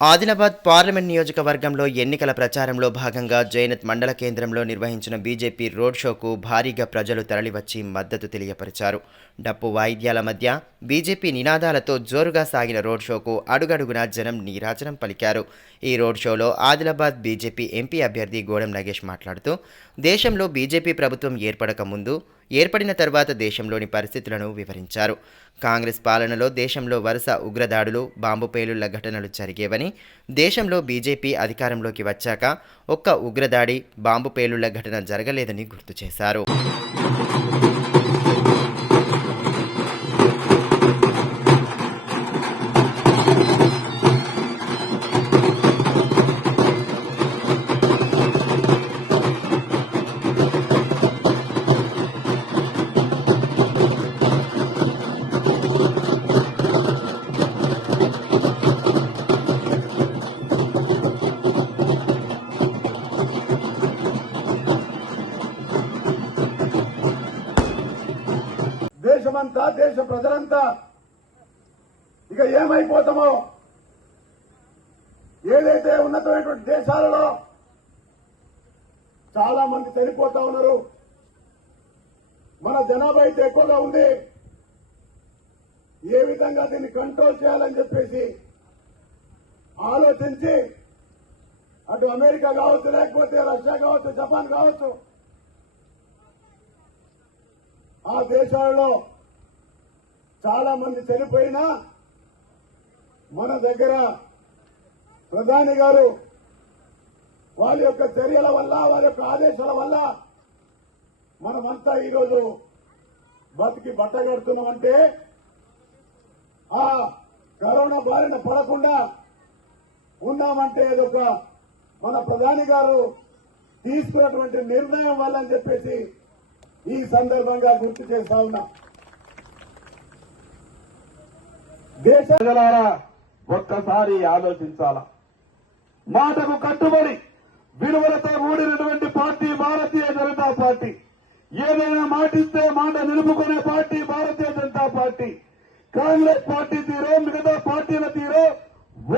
Adilabad parliament నియోజకవర్గంలో ఎన్నికల ప్రచారంలో భాగంగా జైనత్ మండల కేంద్రంలో నిర్వహించిన బీజేపీ రోడ్ షోకు భారీగా ప్రజలు తరలివచ్చి మద్దతు తెలియపరిచారు. డప్పు వాయిద్యాల మధ్య బీజేపీ నినాదాలతో జోరుగా సాగిన రోడ్ షోకు అడుగడుగునా జనం నీరాజనం పలికారు. ఈ రోడ్ షోలో ఆదిలాబాద్ బీజేపీ ఎంపీ అభ్యర్థి గోడెం నగేష్ మాట్లాడుతూ దేశంలో బీజేపీ ప్రభుత్వం ఏర్పడక ముందు ఏర్పడిన తర్వాత దేశంలోని పరిస్థితులను వివరించారు. కాంగ్రెస్ పాలనలో దేశంలో వరుస ఉగ్రదాడులు బాంబు పేలుళ్ళ ఘటనలు జరిగేవని దేశంలో బీజేపీ అధికారంలోకి వచ్చాక ఒక్క ఉగ్రదాడి బాంబు పేలుళ్ళ ఘటన జరగలేదని గుర్తు చేశారు. దేశమంతా దేశ ప్రజలంతా ఇక ఏమైపోతామో? ఏదైతే ఉన్నతమైనటువంటి దేశాలలో చాలా మంది చనిపోతా ఉన్నారు. మన జనాభా అయితే ఎక్కువగా ఉంది. ఏ విధంగా దీన్ని కంట్రోల్ చేయాలని చెప్పేసి ఆలోచించి అటు అమెరికా కావచ్చు లేకపోతే రష్యా కావచ్చు జపాన్ కావచ్చు ఆ దేశాలలో చాలా మంది చనిపోయినా మన దగ్గర ప్రధాని గారు వారి యొక్క చర్యల వల్ల వారి యొక్క ఆదేశాల వల్ల మనమంతా ఈరోజు బతికి బట్టగడుతున్నామంటే ఆ కరోనా బారిన పడకుండా ఉన్నామంటే అదొక మన ప్రధాని గారు తీసుకున్నటువంటి నిర్ణయం వల్ల అని చెప్పేసి ఈ సందర్భంగా గుర్తు చేస్తా ఉన్నా. దేశ ప్రజలారా ఒక్కసారి ఆలోచించాల? మాటకు కట్టుబడి విలువలతో కూడినటువంటి పార్టీ భారతీయ జనతా పార్టీ. ఏదైనా మాటిస్తే మాట నిలుపుకునే party Bharatiya Janata party. Congress party తీరో మిగతా పార్టీల తీరో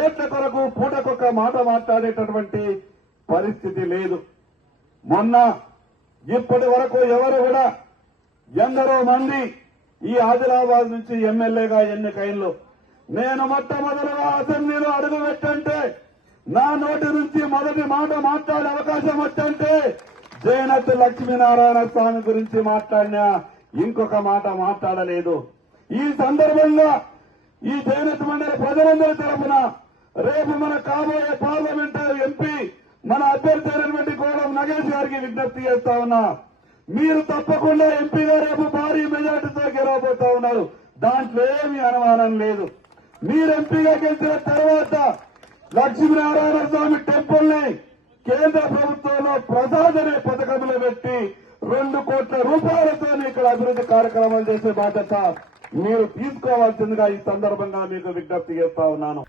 ఓట్ల కొరకు పూటకొక్క మాట మాట్లాడేటటువంటి పరిస్థితి లేదు. మొన్న ఇప్పటి వరకు ఎవరు కూడా ఎందరో మంది ఈ ఆదిలాబాద్ నుంచి ఎమ్మెల్యేగా ఎన్నికైన్లు నేను మొట్టమొదలుగా అసెంబ్లీలో అడుగు పెట్టంటే నా నోటి నుంచి మొదటి మాట మాట్లాడే అవకాశం వచ్చంటే జయనత్ లక్ష్మీనారాయణ స్వామి గురించి మాట్లాడినా ఇంకొక మాట మాట్లాడలేదు. ఈ సందర్భంగా ఈ జయనత్ మండలి ప్రజలందరి తరఫున రేపు మన కాబోయే పార్లమెంటరీ ఎంపీ మన అభ్యర్థి అయినటువంటి గోడం నగేష్ గారికి విజ్ఞప్తి చేస్తా ఉన్నా. మీరు తప్పకుండా ఎంపీగా రేపు భారీ మెజార్టీతో గెలవబోతా ఉన్నారు. దాంట్లో ఏమీ అనుమానం లేదు. మీరు ఎంపీగా గెలిచిన తర్వాత లక్ష్మీనారాయణ స్వామి టెంపుల్ని కేంద్ర ప్రభుత్వంలో ప్రసాద్ అనే పథకంలో పెట్టి రెండు కోట్ల రూపాయలతో ఇక్కడ అభివృద్ధి కార్యక్రమాలు చేసే బాధ్యత మీరు తీసుకోవాల్సిందిగా ఈ సందర్భంగా మీకు విజ్ఞప్తి చేస్తా ఉన్నాను.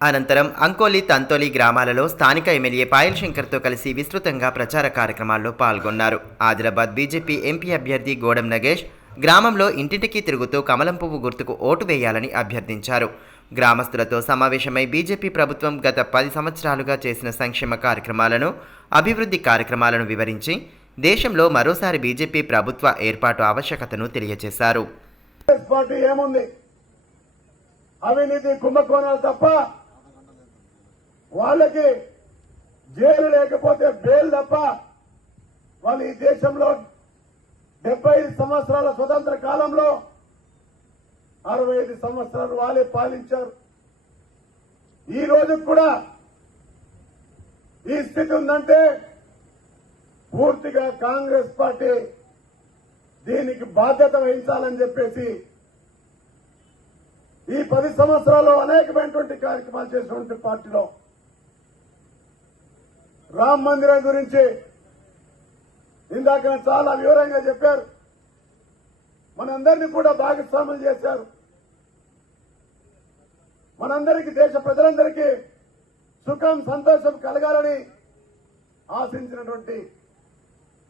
అనంతరం అంకోలి తంతోలి గ్రామాలలో స్థానిక ఎమ్మెల్యే పాయల్ శంకర్తో కలిసి విస్తృతంగా ప్రచార కార్యక్రమాల్లో పాల్గొన్నారు. ఆదిలాబాద్ బీజేపీ ఎంపీ అభ్యర్థి గోడం నగేష్ గ్రామంలో ఇంటింటికి తిరుగుతూ కమలం పువ్వు గుర్తుకు ఓటు వేయాలని అభ్యర్థించారు. గ్రామస్తులతో సమావేశమై బీజేపీ ప్రభుత్వం గత పది సంవత్సరాలుగా చేసిన సంక్షేమ కార్యక్రమాలను అభివృద్ధి కార్యక్రమాలను వివరించి దేశంలో మరోసారి బీజేపీ ప్రభుత్వ ఏర్పాటు ఆవశ్యకతను తెలియజేశారు. అవినీతి కుంభకోణాలు తప్ప వాళ్ళకి జైలు లేకపోతే బెయిల్ తప్ప వాళ్ళు ఈ దేశంలో డెబ్బై ఐదు సంవత్సరాల స్వతంత్ర కాలంలో అరవై ఐదు సంవత్సరాలు వాళ్ళే పాలించారు. ఈ రోజు కూడా ఈ స్థితి ఉందంటే పూర్తిగా కాంగ్రెస్ పార్టీ దీనికి బాధ్యత వహించాలని చెప్పేసి ఈ పది సంవత్సరాల్లో అనేకమైనటువంటి కార్యక్రమాలు చేసినటువంటి పార్టీలో రామ్ మందిరం గురించి ఇందాక చాలా వివరంగా చెప్పారు. మనందరినీ కూడా భాగస్వాములు చేశారు. మనందరికీ దేశ ప్రజలందరికీ సుఖం సంతోషం కలగాలని ఆశించినటువంటి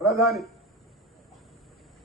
ప్రధాని.